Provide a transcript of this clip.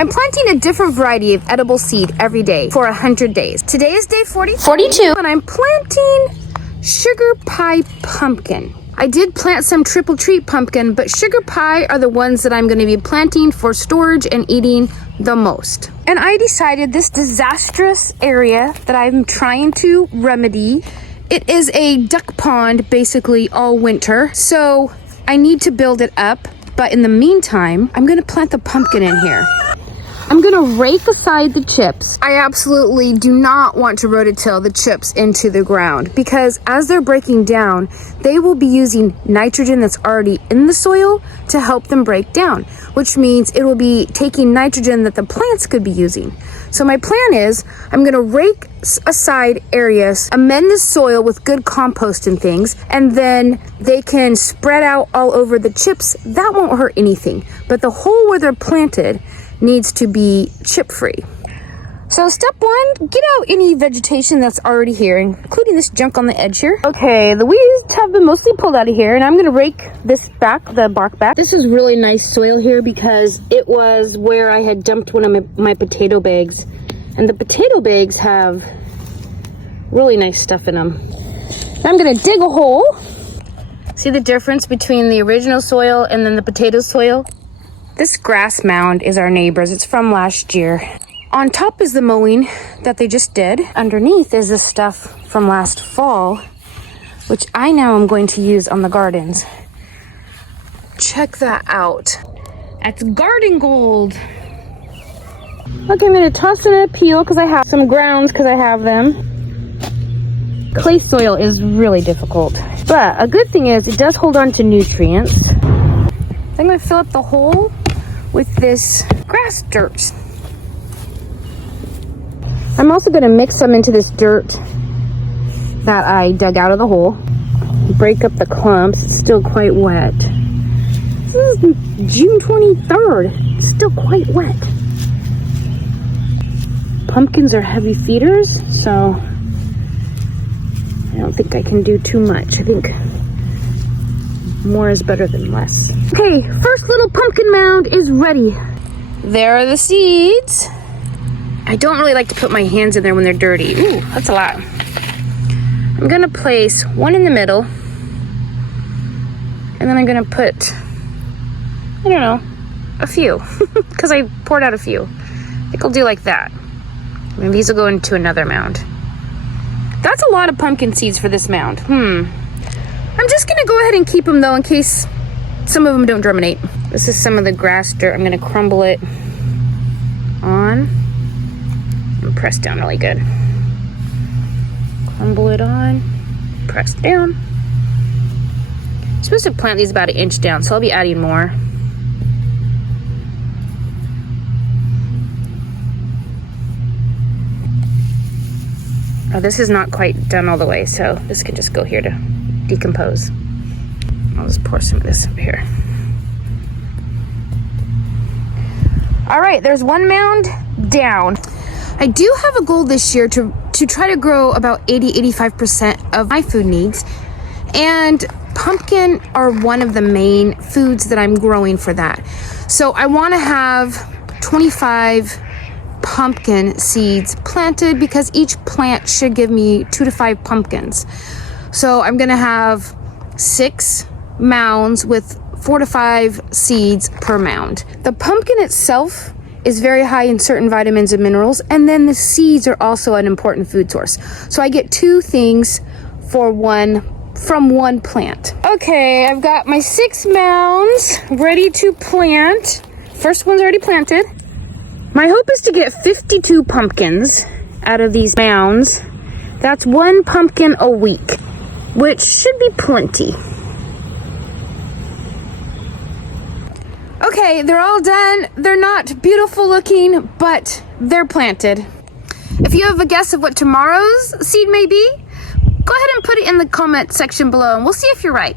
I'm planting a different variety of edible seed every day for 100 days. Today is day 42, and I'm planting sugar pie pumpkin. I did plant some triple treat pumpkin, but sugar pie are the ones that I'm going to be planting for storage and eating the most. And I decided this disastrous area that I'm trying to remedy, it is a duck pond basically all winter. So I need to build it up. But in the meantime, I'm gonna plant the pumpkin in here. I'm gonna rake aside the chips. I absolutely do not want to rototill the chips into the ground because as they're breaking down, they will be using nitrogen that's already in the soil to help them break down, which means it will be taking nitrogen that the plants could be using. So my plan is I'm gonna rake aside areas, amend the soil with good compost and things, and then they can spread out all over the chips. That won't hurt anything, but the hole where they're planted needs to be chip free. So step one, get out any vegetation that's already here, including this junk on the edge here. Okay, the weeds have been mostly pulled out of here, and I'm gonna rake this back, the bark back. This is really nice soil here because it was where I had dumped one of my potato bags, and the potato bags have really nice stuff in them. I'm gonna dig a hole. See the difference between the original soil and then the potato soil? This grass mound is our neighbor's. It's from last year. On top is the mowing that they just did. Underneath is this stuff from last fall, which I now am going to use on the gardens. Check that out. That's garden gold. Okay, I'm gonna toss in a peel because I have some grounds because I have them. Clay soil is really difficult, but a good thing is it does hold on to nutrients. I'm gonna fill up the hole with this grass dirt. I'm also gonna mix some into this dirt that I dug out of the hole. Break up the clumps, it's still quite wet. This is June 23rd, it's still quite wet. Pumpkins are heavy feeders, so I don't think I can do too much. I think more is better than less. Okay, first little pumpkin mound is ready. There are the seeds. I don't really like to put my hands in there when they're dirty. Ooh, that's a lot. I'm gonna place one in the middle, and then I'm gonna put, I don't know, a few, because I poured out a few. I think I'll do like that. And these will go into another mound. That's a lot of pumpkin seeds for this mound. I'm just gonna go ahead and keep them though in case some of them don't germinate. This is some of the grass dirt. I'm gonna crumble it on and press down really good. Crumble it on, press down. I'm supposed to plant these about 1 inch down, so I'll be adding more. Oh, this is not quite done all the way, so this can just go here to decompose. I'll just pour some of this up here. All right, there's one mound down. I do have a goal this year to try to grow about 80-85% of my food needs, and pumpkin are one of the main foods that I'm growing for that. So I want to have 25 pumpkin seeds planted because each plant should give me 2 to 5 pumpkins. So I'm gonna have 6 mounds with 4 to 5 seeds per mound. The pumpkin itself is very high in certain vitamins and minerals, and then the seeds are also an important food source. So I get 2 things from one plant. Okay, I've got my 6 mounds ready to plant. First one's already planted. My hope is to get 52 pumpkins out of these mounds. That's 1 pumpkin a week, which should be plenty. Okay, they're all done. They're not beautiful looking, but they're planted. If you have a guess of what tomorrow's seed may be, go ahead and put it in the comment section below and we'll see if you're right.